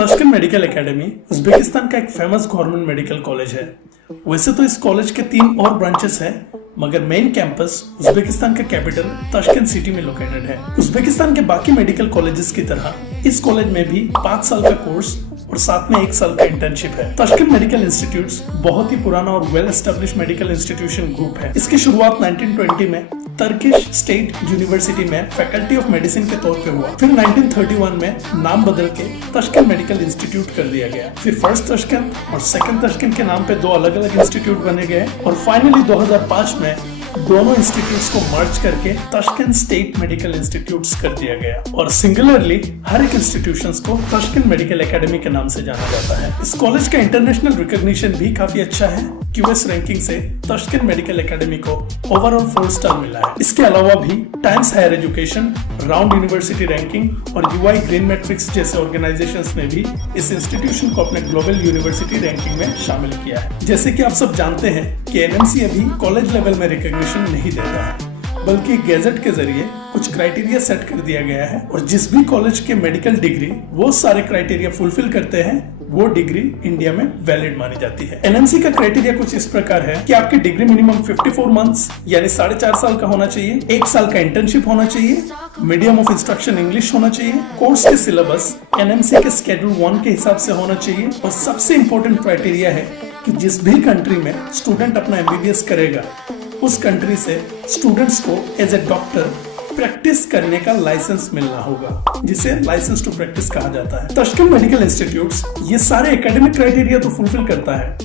तशकन medical academy Uzbekistan का एक famous government medical college है। वैसे तो इस कॉलेज के 3 और ब्रांचेस हैं, मगर मेन कैंपस उज्बेकिस्तान का कैपिटल ताशकंद सिटी में लोकेटेड है। उज्बेकिस्तान के बाकी मेडिकल कॉलेजेस की तरह इस कॉलेज में भी 5 साल का कोर्स और साथ में 1 साल का इंटर्नशिप है। ताशकंद मेडिकल इंस्टीट्यूट बहुत ही पुराना और well establish medical institution group है। इसकी शुरुआत 1920 में टर्किश स्टेट यूनिवर्सिटी में फैकल्टी ऑफ मेडिसिन के तौर पे हुआ। फिर 1931 में नाम बदल के ताशकंद मेडिकल इंस्टीट्यूट कर दिया गया। फिर फर्स्ट ताशकंद और सेकंड ताशकंद के नाम पे 2 अलग अलग इंस्टीट्यूट बने गए और फाइनली 2005 में दोनों इंस्टीट्यूट्स को मर्ज करके ताशकंद स्टेट मेडिकल इंस्टीट्यूट्स कर दिया गया और सिंगुलरली हर एक इंस्टीट्यूशंस को ताशकंद मेडिकल एकेडमी के नाम से जाना जाता है। इस कॉलेज का इंटरनेशनल रिकॉग्निशन भी काफी अच्छा है। क्यूएस रैंकिंग से ताशकंद मेडिकल एकेडमी को ओवरऑल 4 स्टार मिला है। इसके अलावा भी Times Higher Education, round university ranking और यूआई ग्रीन मैट्रिक्स जैसे ऑर्गेनाइजेशंस ने भी इस इंस्टीट्यूशन को अपने ग्लोबल यूनिवर्सिटी रैंकिंग में शामिल किया है। जैसे कि आप सब जानते हैं कि एनएमसी अभी कॉलेज लेवल में रिकॉग्निशन नहीं देता है, बल्कि गैजेट के जरिए कुछ क्राइटेरिया सेट कर दिया गया है और जिस भी कॉलेज के मेडिकल डिग्री वो सारे क्राइटेरिया फुलफिल करते हैं वो डिग्री इंडिया में वैलिड मानी जाती है। एनएमसी का क्राइटेरिया कुछ इस प्रकार है कि आपकी डिग्री मिनिमम 54 मंथ्स यानी 4.5 साल का होना चाहिए, 1 साल का इंटर्नशिप होना चाहिए, मीडियम ऑफ इंस्ट्रक्शन इंग्लिश होना चाहिए, कोर्स के सिलेबस एनएमसी के शेड्यूल 1 के हिसाब से होना चाहिए और सबसे इंपॉर्टेंट क्राइटेरिया है कि जिस भी कंट्री में स्टूडेंट अपना एमबीबीएस करेगा उस कंट्री से स्टूडेंट्स को एज ए डॉक्टर प्रैक्टिस करने का लाइसेंस मिलना होगा, जिसे लाइसेंस टू प्रैक्टिस कहा जाता है। ताशकंद मेडिकल इंस्टीट्यूट्स ये सारे एकेडमिक क्राइटेरिया तो फुलफिल करता है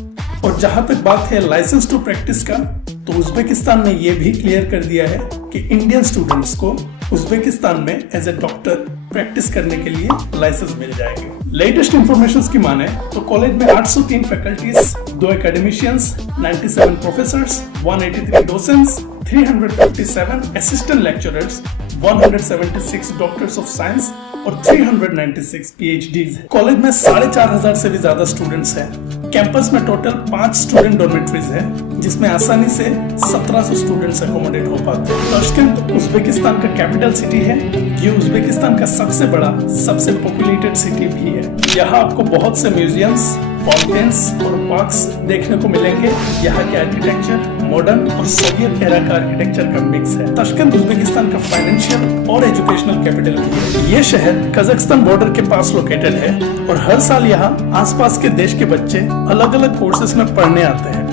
और जहां तक बात है लाइसेंस टू प्रैक्टिस का, तो उज्बेकिस्तान ने ये भी क्लियर कर दिया है कि इंडियन स्टूडेंट्स को उज्बेकिस्तान में एज ए डॉक्टर प्रैक्टिस करने के लिए लाइसेंस मिल जाएंगे। लेटेस्ट इंफॉर्मेशन की माने तो कॉलेज में 803 faculties, 2 academicians, 97 professors, 183 डोसेंट्स, 357 assistant lecturers, 176 doctors of science और 396 पीएचडीज है। कॉलेज में 4,500 से भी ज्यादा स्टूडेंट्स हैं। कैंपस में टोटल 5 स्टूडेंट डॉर्मेटरीज है, जिसमें आसानी से 1700 स्टूडेंट्स अकोमोडेट हो पाते हैं। ताशकंद उज्बेकिस्तान का कैपिटल सिटी है। ये उज्बेकिस्तान का सबसे बड़ा, सबसे पॉपुलेटेड सिटी भी है। यहाँ आपको बहुत से म्यूजियम्स, फाउंटेन्स और पार्क्स देखने को मिलेंगे। यहाँ के आर्किटेक्चर मॉडर्न और सोवियत एरा का आर्किटेक्चर का मिक्स है। ताशकंद उज्बेकिस्तान का फाइनेंशियल और एजुकेशनल कैपिटल भी है। ये शहर कजाकिस्तान बॉर्डर के पास लोकेटेड है और हर साल यहाँ आसपास के देश के बच्चे अलग अलग कोर्सेज में पढ़ने आते हैं,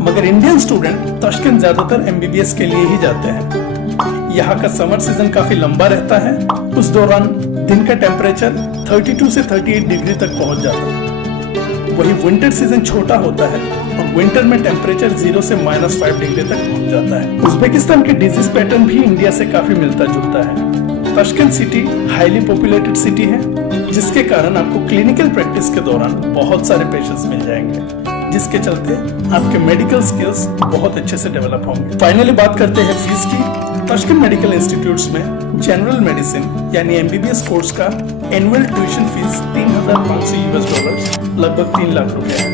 मगर इंडियन स्टूडेंट ताशकंद ज्यादातर एमबीबीएस के लिए ही जाते हैं। यहाँ का समर सीजन काफी लंबा रहता है। उस दौरान दिन का टेम्परेचर 32 से 38 डिग्री तक पहुंच जाता है। वही विंटर सीजन छोटा होता है और विंटर में टेम्परेचर 0 से -5 डिग्री तक पहुंच जाता है। उज्बेकिस्तान के डिजीज पैटर्न भी इंडिया से काफी मिलता जुलता है। Tashkent city highly populated city है, जिसके कारण आपको क्लिनिकल प्रैक्टिस के दौरान बहुत सारे पेशेंट्स मिल जाएंगे, जिसके चलते आपके मेडिकल स्किल्स बहुत अच्छे से डेवलप होंगे। फाइनली बात करते हैं फीस की। ताशकंद मेडिकल इंस्टीट्यूट्स में जनरल मेडिसिन यानी एमबीबीएस कोर्स का एनुअल ट्यूशन फीस $3,500 लगभग 3 लाख रुपए है।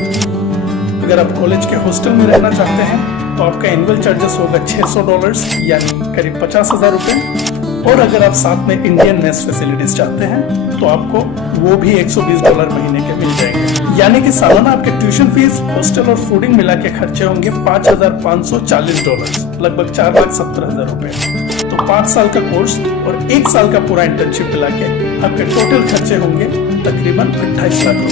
अगर आप कॉलेज के हॉस्टल में रहना चाहते हैं तो आपका एनुअल चार्जेस होगा $600 यानी करीब 50,000 रुपए। और अगर आप साथ में इंडियन मेस फैसिलिटीज चाहते हैं तो आपको वो भी $120 महीने के मिल जाएंगे। यानी कि सालाना आपके ट्यूशन फीस, हॉस्टल और फूडिंग मिला के खर्चे होंगे $5,540 लगभग 4,70,000 रुपए। तो 5 साल का कोर्स और 1 साल का पूरा इंटर्नशिप मिला के आपके टोटल खर्चे होंगे तकरीबन 28 लाख रुपए।